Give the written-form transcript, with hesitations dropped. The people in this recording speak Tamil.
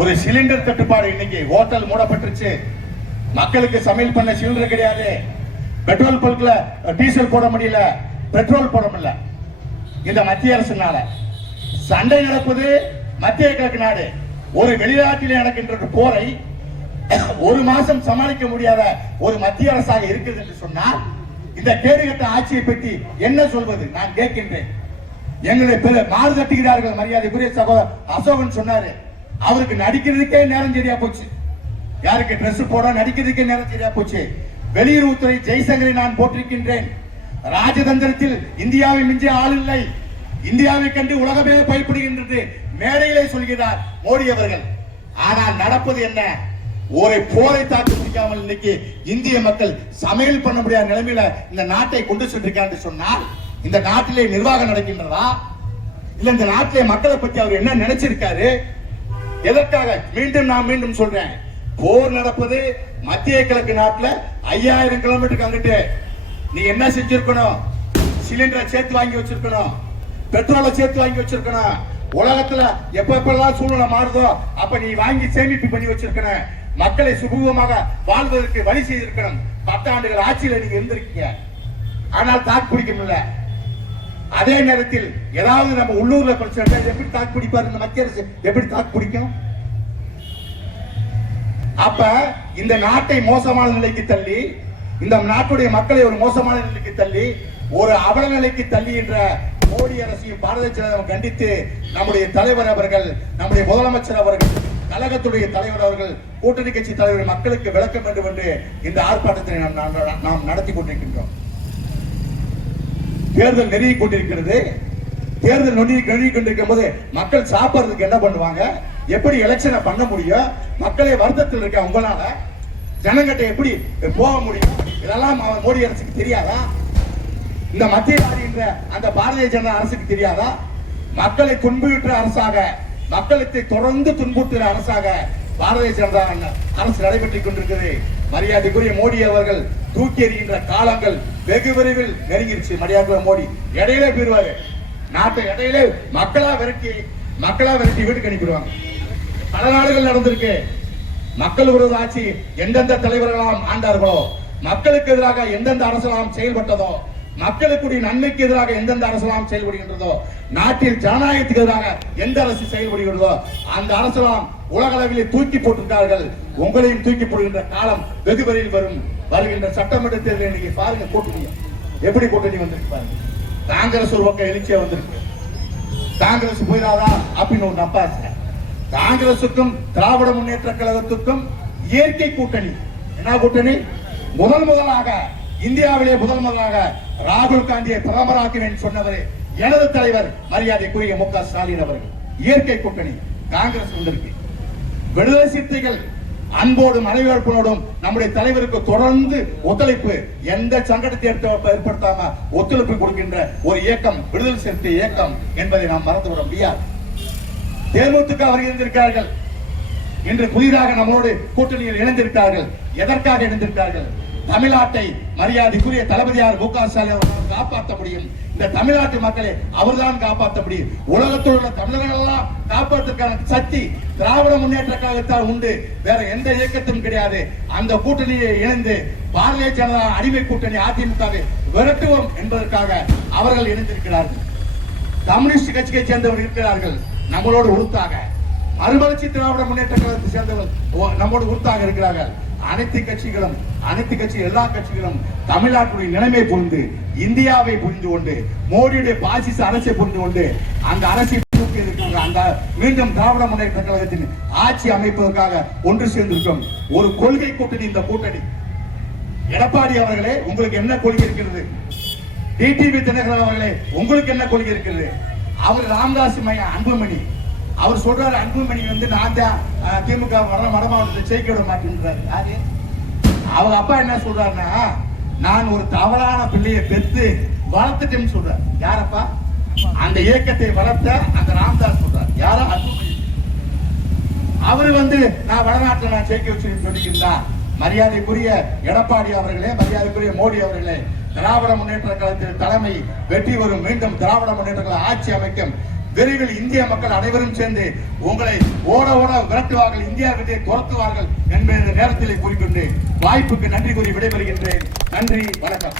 ஒரு சிலிண்டர் தட்டுப்பாடு. இன்னைக்கு ஹோட்டல் மூடப்பட்டுருச்சு, மக்களுக்கு சமையல் பண்ண சிலிண்டர் கிடையாது. பெட்ரோல் பல்க்ல டீசல் போட முடியல, பெட்ரோல் போட முடியல. இந்த மத்திய அரசுனால சண்டை நடப்பது மத்திய கிழக்கு நாடு. ஒரு வெளிநாட்டில் நடக்கின்ற போரை ஒரு மாசம் சமாளிக்க முடியாத ஒரு மத்திய அரசாக இருக்குது என்று சொன்னால் இந்த கேடுகட்ட ஆட்சியை பற்றி என்ன சொல்வது? நான் கேட்கின்றேன். எங்களை மாறு தட்டுகிறார்கள். மரியாதைக்குரிய சகோதரர் அசோகன் சொன்னாரு, அவருக்கு நடிக்கிறதுக்கே நேரம் சரியா போச்சு. யாருக்கு ட்ரெஸ் போட நடிக்கிறதுக்கே நேரம் சரியா போச்சு. வெளியுறவுத்துறை ஜெய்சங்கரை நான் போட்டிருக்கின்றேன். ராஜதந்திரத்தில் இந்தியாவை மிஞ்சிய ஆள் இல்லை. இந்தியாவை கண்டு உலகமே பயப்படுகின்றது மேடையிலே சொல்கிறார் மோடி அவர்கள். ஆனால் நடப்பது என்ன? ஒரு போரை தாக்கு பிடிக்காமல் இன்னைக்கு இந்திய மக்கள் சமையல் பண்ண முடியாத நிலைமையில இந்த நாட்டை கொண்டு சென்றிருக்கான்னு சொன்னால் இந்த நாட்டிலே நிர்வாகம் நடக்கின்றதா? இல்ல இந்த நாட்டிலே மக்களை பத்தி அவர் என்ன நினைச்சிருக்காரு? எதற்காக? மீண்டும் சொல்றேன், போர் நடப்பது மத்திய கிழக்கு நாட்டுல 5000 கிலோமீட்டருக்கு அங்கிட்டு. நீ என்ன செஞ்சிருக்கணும்? சிலிண்டரை சேர்த்து வாங்கி வச்சிருக்கணும், பெட்ரோலை சேர்த்து வாங்கி வச்சிருக்கணும். உலகத்துல எப்பெல்லாம் சூழ்நிலை மாறுதோ அப்ப நீ வாங்கி சேமிப்பு பண்ணி வச்சிருக்கணும். மக்களை சுகூகமாக வாழ்வதற்கு வழி செய்திருக்கணும். 10 ஆண்டுகள் ஆட்சியில் நீங்க இருந்திருக்கீங்க, ஆனால் தாக்கு பிடிக்க முடியல. அதே நேரத்தில் ஏதாவது நம்ம உள்ளூர்ல பிரச்சனை எப்படி தாக்கு பிடிப்பாரு இந்த மத்திய அரசு? எப்படி தாக்கு பிடிக்கும்? அப்ப இந்த நாட்டை மோசமான நிலைக்கு தள்ளி, இந்த நாட்டுடைய மக்களை ஒரு மோசமான நிலைக்கு தள்ளி, ஒரு அவல நிலைக்கு தள்ளி என்ற மோடி அரசையும் பாரதிய ஜனதா கண்டித்து நம்முடைய தலைவர் அவர்கள், நம்முடைய முதலமைச்சர் அவர்கள், கழகத்துடைய தலைவர் அவர்கள், கூட்டணி கட்சி தலைவர் மக்களுக்கு விளக்கம் வேண்டும் என்று இந்த ஆர்ப்பாட்டத்தை நாம் நடத்தி கொண்டிருக்கின்றோம். தேர்தல் நெருங்கி கொண்டிருக்கிறது. தேர்தல் நெருங்கி கொண்டிருக்கும் போது மக்கள் சாப்பிடுறதுக்கு என்ன பண்ணுவாங்க? எப்படி எலெக்ஷனை பண்ண முடியும்? மக்களே வருத்தத்தில் இருக்க உங்களால ஜனங்கிட்ட எப்படி போக முடியும்? இதெல்லாம் மோடி அரசுக்கு தெரியாதா? இந்த மத்திய அந்த பாரதிய ஜனதா அரசுக்கு தெரியாதா? மக்களை துன்புறுத்துற அரசாக, மக்களுக்கு தொடர்ந்து துன்புறுத்துகிற அரசாக பாரதிய ஜனதா அரசு நடைபெற்றுக் கொண்டிருக்கிறது. மரியாதைக்குரிய மோடி அவர்கள் தூக்கி எறிகின்ற காலங்கள் வெகு விரைவில் நெருங்கிருச்சு. மரியாதை மோடி இடையிலே போயிருவாரு. நாட்டை இடையிலே மக்களா விரட்டி வீட்டுக்கு அனுப்பிடுவாங்க. பல நாடுகள் நடந்திருக்கு. மக்கள் விரோத ஆட்சி எந்தெந்த தலைவர்களாம் ஆண்டார்களோ, மக்களுக்கு எதிராக எந்தெந்த அரசெல்லாம் செயல்பட்டதோ, மக்களுக்குடைய நன்மைக்கு எதிராக எந்தெந்த அரசெல்லாம் செயல்படுகின்றதோ, நாட்டில் ஜனநாயகத்துக்கு எதிராக எந்த அரசு செயல்படுகிறதோ அந்த அரசெல்லாம் உலக அளவிலே தூக்கி போட்டிருக்கார்கள். உங்களையும் தூக்கி போடுகின்ற காலம் வெகு விரைவில் வரும். வருகின்ற சட்டமன்ற தேர்தல் இன்னைக்கு பாருங்க, கூட்டணி எப்படி கூட்டணி வந்திருக்கு பாருங்க. காங்கிரஸ் ஒரு பக்கம் எழுச்சியா வந்திருக்கு. காங்கிரஸ் போயிடாதா அப்படின்னு ஒரு நப்பாச. காங்கிரசுக்கும் திராவிட முன்னேற்ற கழகத்துக்கும் இயற்கை கூட்டணி. என்ன கூட்டணி? முதலாக இந்தியாவிலே முதலாக ராகுல் காந்தியை பிரதமராக்குவேன் சொன்னவர் எனது தலைவர் மரியாதைக்குரிய மு க ஸ்டாலின் அவர்கள். இயற்கை கூட்டணி காங்கிரஸ் வந்திருக்கு. விடுதலை சிறுத்தைகள் அன்போடும் அனைவருக்கும் நம்முடைய தலைவருக்கு தொடர்ந்து ஒத்துழைப்பு, எந்த சங்கடத்தை ஏற்படுத்தாம ஒத்துழைப்பு கொடுக்கின்ற ஒரு இயக்கம் விடுதலை சிறுத்தை இயக்கம் என்பதை நாம் மறந்துவிட முடியாது. தேர்முக அவர்கள் இருந்திருக்கிறார்கள். இன்று புதிதாக நம்மோடு கூட்டணியில் இணைந்திருக்கிறார்கள். எதற்காக இணைந்திருக்கிறார்கள்? தமிழ்நாட்டை மரியாதைக்குரிய தளபதியார் மு க ஸ்டாலின் அவர்கள் காப்பாற்ற முடியும். இந்த தமிழ்நாட்டு மக்களை அவர்தான் காப்பாற்ற முடியும். உலகத்தில் உள்ள தமிழர்கள் எல்லாம் காப்பாற்றுக்கான சக்தி திராவிட முன்னேற்ற கழகத்தால் உண்டு. வேற எந்த இயக்கத்தும் கிடையாது. அந்த கூட்டணியை இணைந்து பாரதிய ஜனதா அடிமை கூட்டணி அதிமுகவை விரட்டுவோம் என்பதற்காக அவர்கள் இணைந்திருக்கிறார்கள். கம்யூனிஸ்ட் கட்சியை சேர்ந்தவர்கள் இருக்கிறார்கள் நம்மளோடு உறுத்தாக. மறுமலர்ச்சி திராவிட முன்னேற்ற கழகத்தை சேர்ந்தவர்கள் நம்மோடு உறுத்தாக இருக்கிறார்கள். அனைத்து கட்சி எல்லா கட்சிகளும் தமிழ்நாட்டுடைய நிலைமை புரிந்து, இந்தியாவை புரிந்து கொண்டு, மோடியுடைய பாசிச அரசை புரிந்து கொண்டு அந்த அரசை அந்த மீண்டும் திராவிட முன்னேற்ற கழகத்தின் ஆட்சி அமைப்பதற்காக ஒன்று சேர்ந்திருக்கும் ஒரு கொள்கை கூட்டணி. இந்த கூட்டணி எடப்பாடி அவர்களே, உங்களுக்கு என்ன கொள்கை இருக்கிறது? டிடிவி தினகரன் அவர்களே, உங்களுக்கு என்ன கொள்கை இருக்கிறது? அவர் ராமதாஸ் அன்புமணி அவர் சொல்றாரு, அன்புமணி நான் தான் திமுக வட மாவட்டத்தில் ஜெயிக்க விட மாட்டேன்றாரு. அவங்க அப்பா என்ன சொல்றாருன்னா, நான் ஒரு தவறான பிள்ளையை பெற்று வளர்த்துட்டேன்னு சொல்றாரு. யாரப்பா? அந்த இயக்கத்தை வளர்த்த அந்த ராமதாஸ் சொல்றார். யாரா? அன்புமணி. அவரு நான் வடநாட்டில் நான் ஜெயிக்க வச்சு சொல்லிக்கின்றார். மரியாதைக்குரிய எடப்பாடி அவர்களே, மரியாதைக்குரிய மோடி அவர்களே, திராவிட முன்னேற்ற கழகத்தின் தலைமை வெற்றி வரும். மீண்டும் திராவிட முன்னேற்ற கழக ஆட்சி அமைக்கும். விரைவில் இந்திய மக்கள் அனைவரும் சேர்ந்து உங்களை ஓட ஓட விரட்டுவார்கள், இந்தியா விட்டே துரத்துவார்கள் என்பதை இந்த நேரத்தில் கூறிக்கொண்டு வாய்ப்புக்கு நன்றி கூறி விடைபெறுகின்றேன். நன்றி, வணக்கம்.